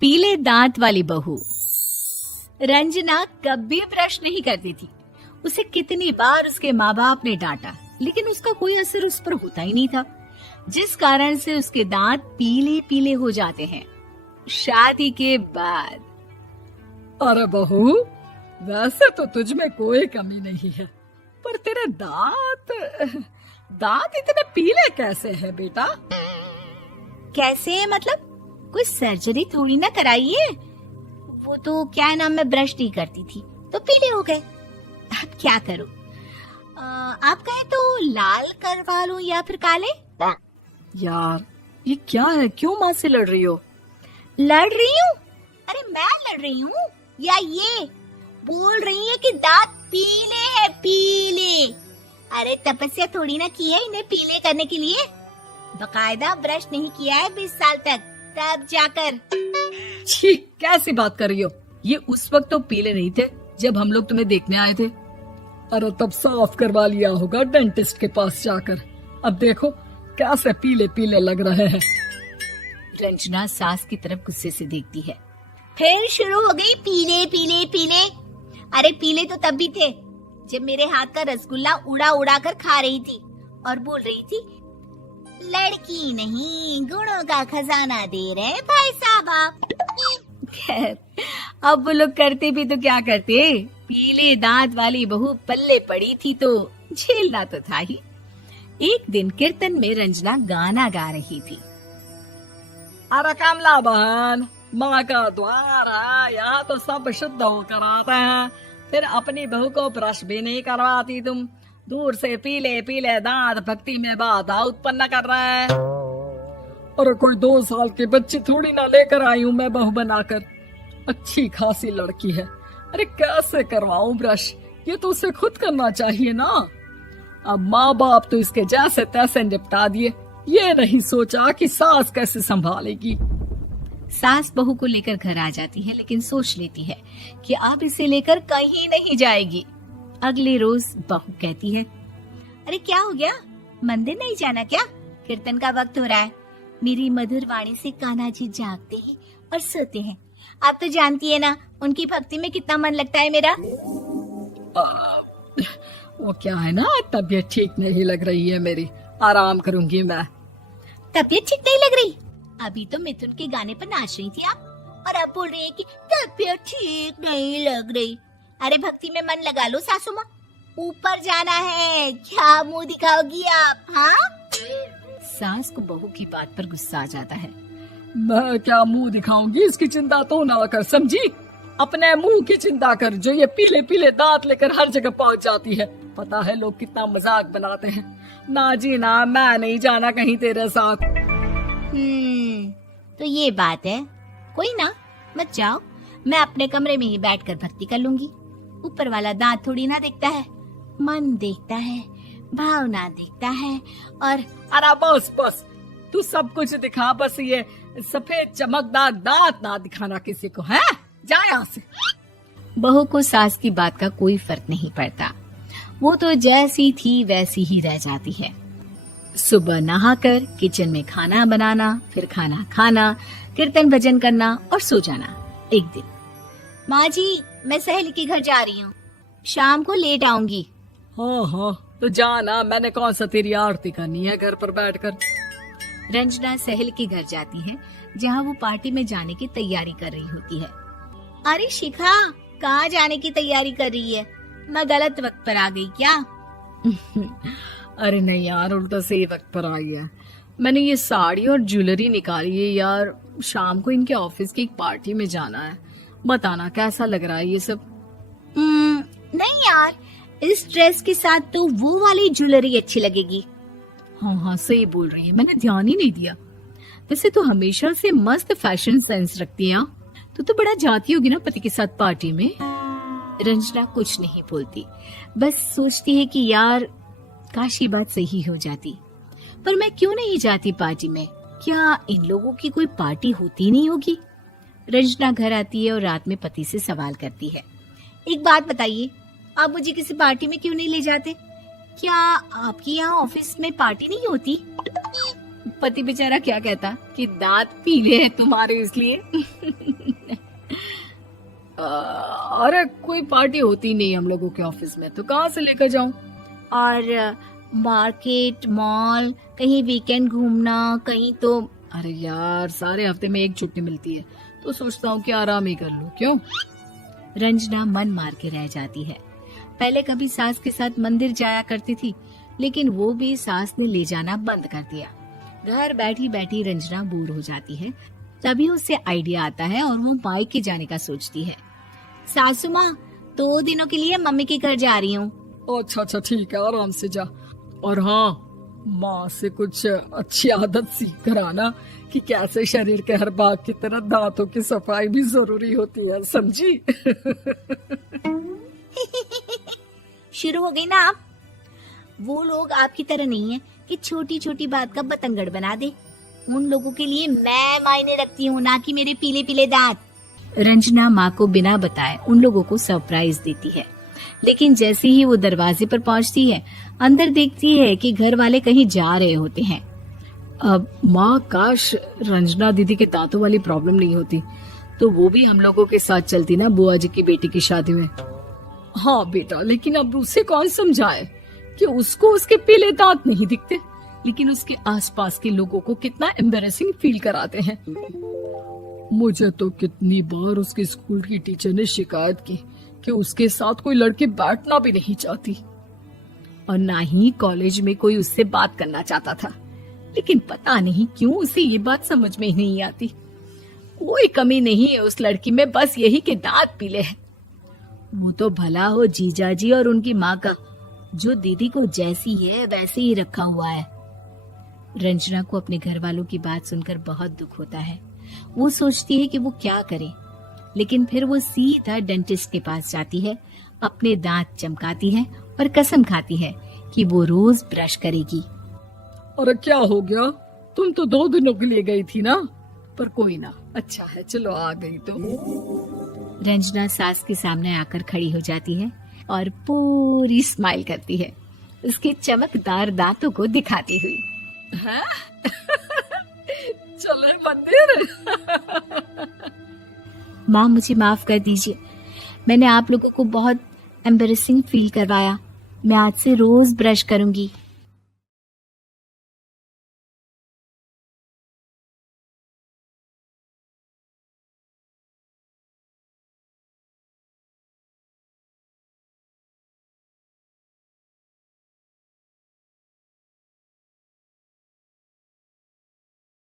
पीले दांत वाली बहू। रंजना कभी ब्रश नहीं करती थी। उसे कितनी बार उसके माँ बाप ने डांटा, लेकिन उसका कोई असर उस पर होता ही नहीं था, जिस कारण से उसके दांत पीले पीले हो जाते हैं। शादी के बाद अरे बहू, वैसे तो तुझ में कोई कमी नहीं है, पर तेरे दांत इतने पीले कैसे हैं बेटा? कैसे मतलब? कोई सर्जरी थोड़ी ना कराई है। वो तो क्या नाम, मैं ब्रश नहीं करती थी तो पीले हो गए। अब क्या करूं? आप कहें तो लाल करवा लूं या फिर काले? यार ये क्या है, क्यों माँ से लड़ रही हो? लड़ रही हूँ? अरे मैं लड़ रही हूँ या ये बोल रही है कि दांत पीले हैं, पीले। अरे तपस्या थोड़ी ना की है इन्हें पीले करने के लिए। बकायदा ब्रश नहीं किया है 20 साल तक, तब जाकर। छी, कैसी बात कर रही हो? ये उस वक्त तो पीले नहीं थे जब हम लोग तुम्हें देखने आए थे। अरे तब साफ करवा लिया होगा डेंटिस्ट के पास जाकर। अब देखो कैसे पीले पीले लग रहे हैं। रंजना सास की तरफ गुस्से से देखती है। फिर शुरू हो गई पीले पीले पीले। अरे पीले तो तब भी थे जब मेरे हाथ का रसगुल्ला उड़ा उड़ा कर खा रही थी और बोल रही थी, लड़की नहीं गुणों का खजाना दे रहे भाई साहब आप। खैर, अब वो लोग करते भी तो क्या करते, पीले दांत वाली बहू पल्ले पड़ी थी तो झेलना तो था ही। एक दिन कीर्तन में रंजना गाना गा रही थी। अरे कमला बहन, माँ का द्वार है, यहाँ तो सब शुद्ध होकर आते हैं, फिर अपनी बहू को ब्रश भी नहीं करवाती तुम। दूर से पीले पीले दांत भक्ति में बाधा उत्पन्न कर रहे हैं। अरे कोई 2 साल की बच्ची थोड़ी ना लेकर आई हूँ मैं बहू बनाकर। अच्छी खासी लड़की है, अरे कैसे करवाऊं ब्रश? ये तो उसे खुद करना चाहिए ना। अब माँ बाप तो इसके जैसे तैसे निपटा दिए, ये नहीं सोचा कि सास कैसे संभालेगी। सास बहू को लेकर घर आ जाती है, लेकिन सोच लेती है कि अब इसे लेकर कहीं नहीं जाएगी। अगले रोज बहू कहती है, अरे क्या हो गया, मंदिर नहीं जाना क्या? कीर्तन का वक्त हो रहा है। मेरी मधुर वाणी से कान्हा जी जागते हैं और सोते हैं। आप तो जानती है ना उनकी भक्ति में कितना मन लगता है मेरा। वो क्या है ना, तबीयत ठीक नहीं लग रही है मेरी, आराम करूंगी मैं। तबीयत ठीक नहीं लग रही? अभी तो मिथुन के गाने पर नाच रही थी आप, और अब बोल रही है कि तबीयत ठीक नहीं लग रही। अरे भक्ति में मन लगा लो सासू माँ, ऊपर जाना है, क्या मुंह दिखाओगी आप? हाँ? सास को बहू की बात पर गुस्सा आ जाता है। मैं क्या मुंह दिखाऊंगी, इसकी चिंता तो ना कर, समझी? अपने मुंह की चिंता कर, जो ये पीले पीले दांत लेकर हर जगह पहुंच जाती है। पता है लोग कितना मजाक बनाते हैं। ना जी ना, मैं नहीं जाना कहीं तेरे साथ। तो ये बात है, कोई ना, मत जाओ, मैं अपने कमरे में ही बैठकर भक्ति कर लूंगी। ऊपर वाला दांत थोड़ी ना देखता है, मन देखता है, भावना देखता है। और अरे बस बस, तू सब कुछ दिखा, बस ये सफेद चमकदार दांत ना दिखाना किसी को, है? जा यहाँ से। बहू को सास की बात का कोई फर्क नहीं पड़ता, वो तो जैसी थी वैसी ही रह जाती है। सुबह नहाकर किचन में खाना बनाना, फिर खाना खाना, कीर्तन भजन करना और सो जाना। एक दिन, माँ जी मैं सहेली के घर जा रही हूँ, शाम को लेट आऊंगी। हाँ हाँ तो जाना, मैंने कौन सा तेरी आरती करनी है घर पर बैठकर। रंजना सहेली के घर जाती है, जहाँ वो पार्टी में जाने की तैयारी कर रही होती है। अरे शिखा, कहाँ जाने की तैयारी कर रही है? मैं गलत वक्त पर आ गई क्या? अरे नहीं यार, उल्टा सही वक्त पर आ गया। मैंने ये साड़ी और ज्वेलरी निकाली है यार, शाम को इनके ऑफिस की एक पार्टी में जाना है। बताना कैसा लग रहा है ये सब? नहीं यार, इस ड्रेस के साथ तो वो वाली ज्वेलरी अच्छी लगेगी। हाँ हाँ सही बोल रही है, मैंने ध्यान ही नहीं दिया। वैसे तो हमेशा से मस्त फैशन सेंस रखती है। तो बड़ा जाती होगी ना पति के साथ पार्टी में। रंजना कुछ नहीं बोलती, बस सोचती है कि यार काश ये बात सही हो जाती, पर मैं क्यों नहीं जाती पार्टी में? क्या इन लोगों की कोई पार्टी होती नहीं होगी? रंजना घर आती है और रात में पति से सवाल करती है, एक बात बताइए, आप मुझे किसी पार्टी में क्यों नहीं ले जाते? क्या आपकी यहाँ ऑफिस में पार्टी नहीं होती? पति बेचारा क्या कहता कि दांत पीले हैं तुम्हारे इसलिए। अरे कोई पार्टी होती नहीं हम लोगों के ऑफिस में, तो कहाँ से लेकर जाऊं? और मार्केट, मॉल, कहीं वीकेंड घूमना, कहीं तो। अरे यार, सारे हफ्ते में एक छुट्टी मिलती है, तो सोचता हूँ कि आराम ही कर लूं। क्यों? रंजना मन मार के रह जाती है। पहले कभी सास के साथ मंदिर जाया करती थी, लेकिन वो भी सास ने ले जाना बंद कर दिया। घर बैठी बैठी रंजना बोर हो जाती है। तभी उसे आइडिया आता है और वो मायके जाने का सोचती है। सासू माँ, 2 दिनों के लिए मम्मी के घर जा रही हूँ। अच्छा ठीक है, आराम से जा। और हाँ, माँ से कुछ अच्छी आदत सीख कर आना कि कैसे शरीर के हर भाग की तरह दांतों की सफाई भी जरूरी होती है, समझी? शुरू हो गई ना आप। वो लोग आपकी तरह नहीं है कि छोटी छोटी बात का बतंगड़ बना दे। उन लोगों के लिए मैं मायने रखती हूँ, ना कि मेरे पीले पीले दांत। रंजना माँ को बिना बताए उन लोगों को सरप्राइज देती है, लेकिन जैसे ही वो दरवाजे पर पहुंचती है, अंदर देखती है कि घर वाले कहीं जा रहे होते हैं। अब माँ, काश रंजना दीदी के दांतों वाली प्रॉब्लम नहीं होती, तो वो भी हम लोगों के साथ चलती ना बुआ जी की बेटी की शादी में। हाँ बेटा, लेकिन अब उसे कौन समझाए कि उसको उसके पीले दांत नहीं दिखते, लेकिन उसके आसपास के लोगों को कितना एम्बैरेसिंग फील कराते हैं। मुझे तो कितनी बार उसके स्कूल की टीचर ने शिकायत की कि उसके साथ कोई लड़की बैठना भी नहीं चाहती, और ना ही कॉलेज में कोई उससे बात करना चाहता था। लेकिन पता नहीं क्यों उसे ये बात समझ में ही नहीं आती। कोई कमी नहीं है उस लड़की में, बस यही कि दांत पीले हैं। वो तो भला हो जीजा जी और उनकी माँ का, जो दीदी को जैसी है वैसे ही रखा हुआ है। रंजना को अपने घर वालों की बात सुनकर बहुत दुख होता है। वो सोचती है कि वो क्या करे, लेकिन फिर वो सीधा डेंटिस्ट के पास जाती है, अपने दांत चमकाती है और कसम खाती है कि वो रोज ब्रश करेगी। अरे क्या हो गया? तुम तो 2 दिनों के लिए गई थी ना, पर कोई ना, अच्छा है, चलो आ गई तो। रंजना सास के सामने आकर खड़ी हो जाती है और पूरी स्माइल करती है, उसके चमकदार दांतों को दिखाती हुई। हैं? चले मंदिर। माँ, मुझे माफ कर दीजिए, मैंने आप लोगों को बहुत एम्बैरेसिंग फील करवाया। मैं आज से रोज ब्रश करूंगी।